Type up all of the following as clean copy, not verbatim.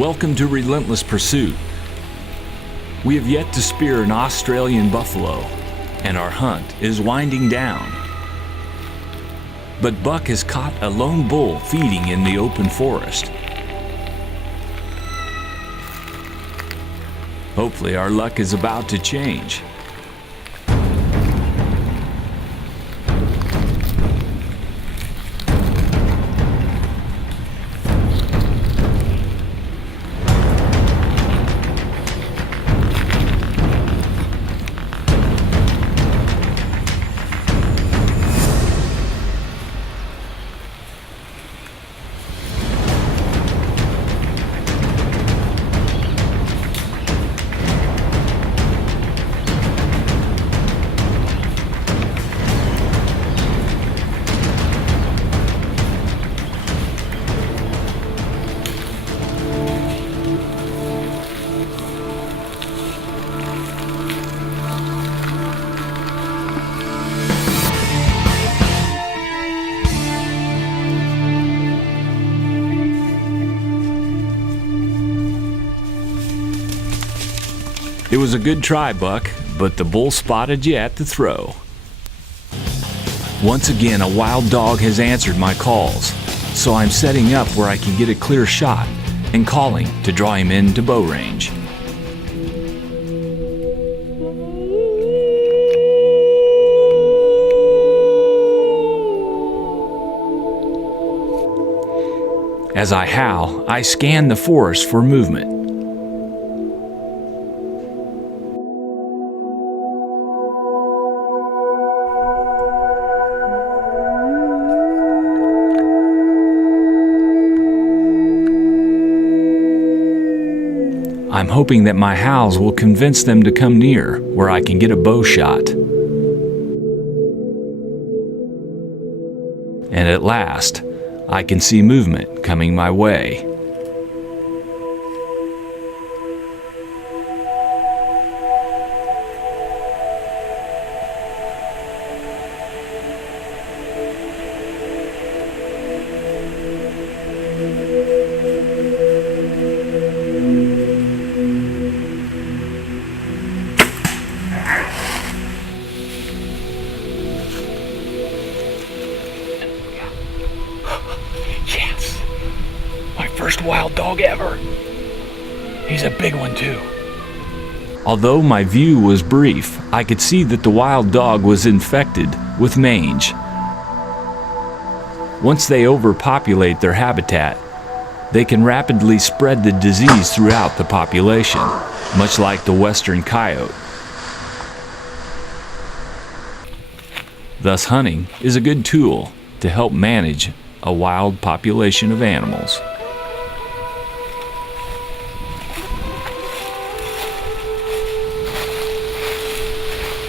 Welcome to Relentless Pursuit. We have yet to spear an Australian buffalo, and our hunt is winding down. But Buck has caught a lone bull feeding in the open forest. Hopefully our luck is about to change. It was a good try, Buck, but the bull spotted you at the throw. Once again, a wild dog has answered my calls, so I'm setting up where I can get a clear shot and calling to draw him into bow range. As I howl, I scan the forest for movement. I'm hoping that my howls will convince them to come near where I can get a bow shot. And at last, I can see movement coming my way. First wild dog ever. He's a big one too. Although my view was brief, I could see that the wild dog was infected with mange. Once they overpopulate their habitat, they can rapidly spread the disease throughout the population, much like the western coyote. Thus, hunting is a good tool to help manage a wild population of animals.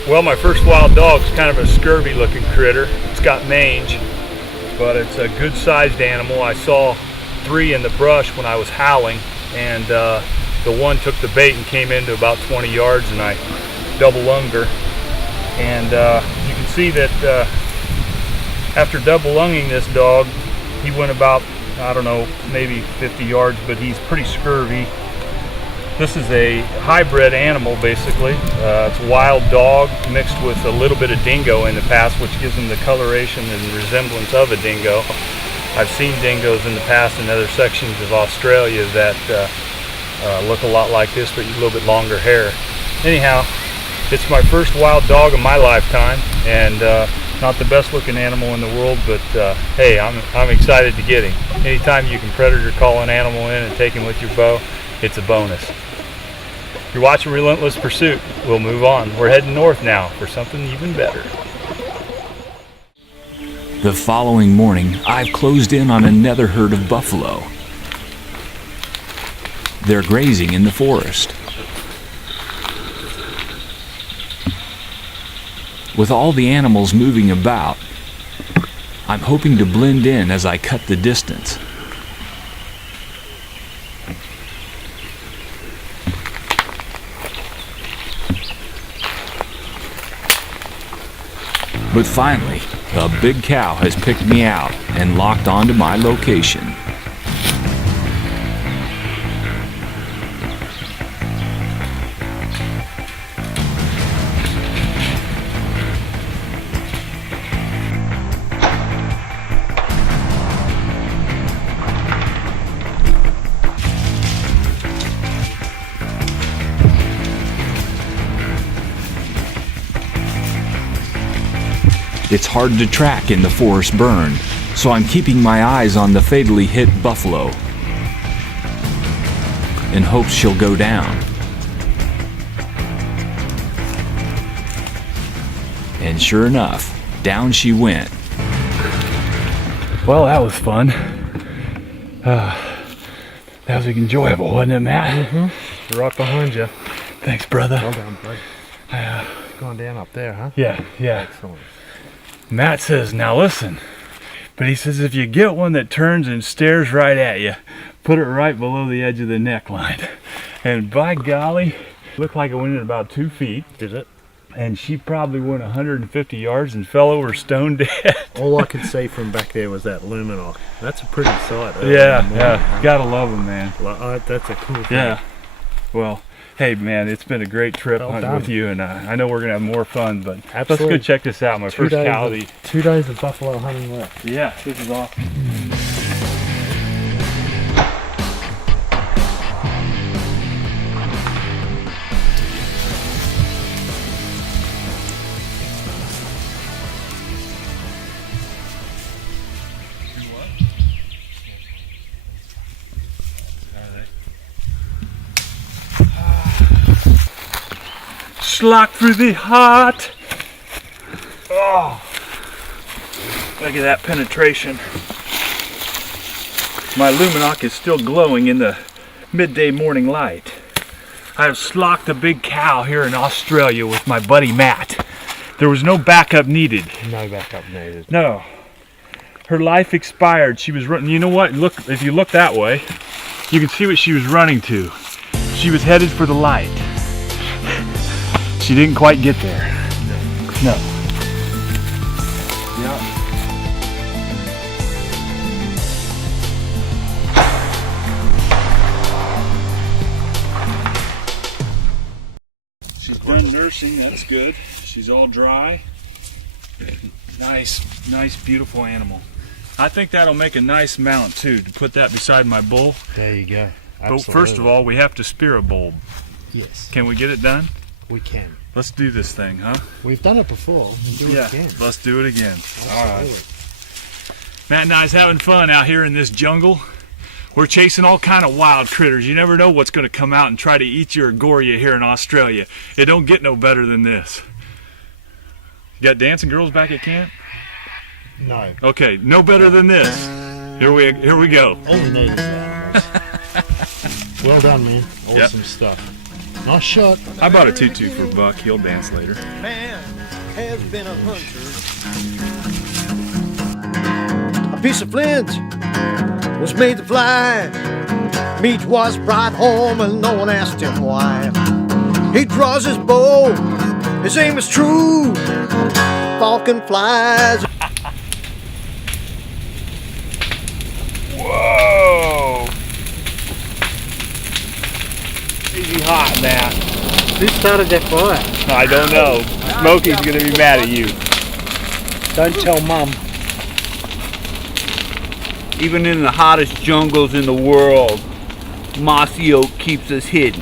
Well, my first wild dog's kind of a scurvy looking critter. It's got mange, but it's a good sized animal. I saw 3 in the brush when I was howling, and the one took the bait and came into about 20 yards, and I double lunged her. And you can see that after double lunging this dog, he went about, I don't know, maybe 50 yards, but he's pretty scurvy. This is a hybrid animal, basically. It's a wild dog mixed with a little bit of dingo in the past, which gives him the coloration and resemblance of a dingo. I've seen dingoes in the past in other sections of Australia that look a lot like this, but a little bit longer hair. Anyhow, it's my first wild dog of my lifetime, and not the best looking animal in the world, but hey, I'm excited to get him. Anytime you can predator call an animal in and take him with your bow, it's a bonus. You're watching Relentless Pursuit. We'll move on. We're heading north now for something even better. The following morning, I've closed in on another herd of buffalo. They're grazing in the forest. With all the animals moving about, I'm hoping to blend in as I cut the distance. But finally, a big cow has picked me out and locked onto my location. It's hard to track in the forest burn, so I'm keeping my eyes on the fatally hit buffalo in hopes she'll go down. And sure enough, down she went. Well, that was fun. That was enjoyable, wasn't it, Matt? Mm-hmm. Right behind you. Thanks, brother. Well done, bud. Gone down up there, huh? Yeah. Excellent. Matt says, now listen, but he says if you get one that turns and stares right at you, put it right below the edge of the neckline. And by golly, looked like it went in about 2 feet. Did it? And she probably went 150 yards and fell over stone dead. All I could see from back there was that Luminoc. That's a pretty sight. Yeah. Gotta love them, man. That's a cool thing. Yeah. Well, hey, man, it's been a great trip Well hunting done. with you, and I know we're gonna have more fun. But Absolutely. let's go check this out. My first cow. 2 days of buffalo hunting left. Yeah, this is awesome. Schlock through the heart. Oh, look at that penetration. My Luminoc is still glowing in the midday morning light. I have slocked a big cow here in Australia with my buddy Matt. There was no backup needed. No backup needed. No. Her life expired. She was running. You know what? Look, if you look that way, you can see what she was running to. She was headed for the light. She didn't quite get there. No. Yeah. She's done nursing. That's good. She's all dry. Nice, beautiful animal. I think that'll make a nice mount too, to put that beside my bull. There you go. But first of all, we have to spear a bulb. Yes, Can we get it done? we can. Let's do this thing, huh? We've done it before. We'll do it again. Let's do it again. Absolutely. Matt and I's having fun out here in this jungle. We're chasing all kind of wild critters. You never know what's going to come out and try to eat you or gore you here in Australia. It don't get no better than this. You got dancing girls back at camp? No. Okay, no better than this. Here we go. All we need is animals. Well done, man. Awesome stuff. Nice shot. I bought a tutu for Buck. He'll dance later. Man has been a hunter. A piece of flint was made to fly. Meat was brought home and no one asked him why. He draws his bow, his aim is true. Falcon flies. Whoa! Easy hot, Matt. Who started that fire? I don't know. Smokey's gonna be mad at you. Don't tell Mum. Even in the hottest jungles in the world, mossy oak keeps us hidden.